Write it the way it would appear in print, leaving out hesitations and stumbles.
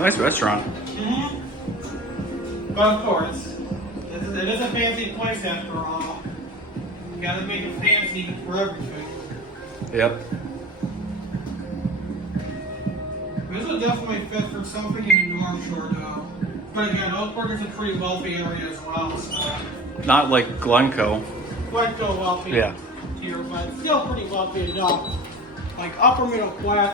a nice restaurant. But of course, it is a fancy place after all. You gotta make it fancy for everything. Yep. This would definitely fit for something in the North Shore, though. But again, OakBrook is a pretty wealthy area as well, so. Not like Glencoe. Quite so wealthy Yeah. here, but still pretty wealthy enough. Like upper middle class.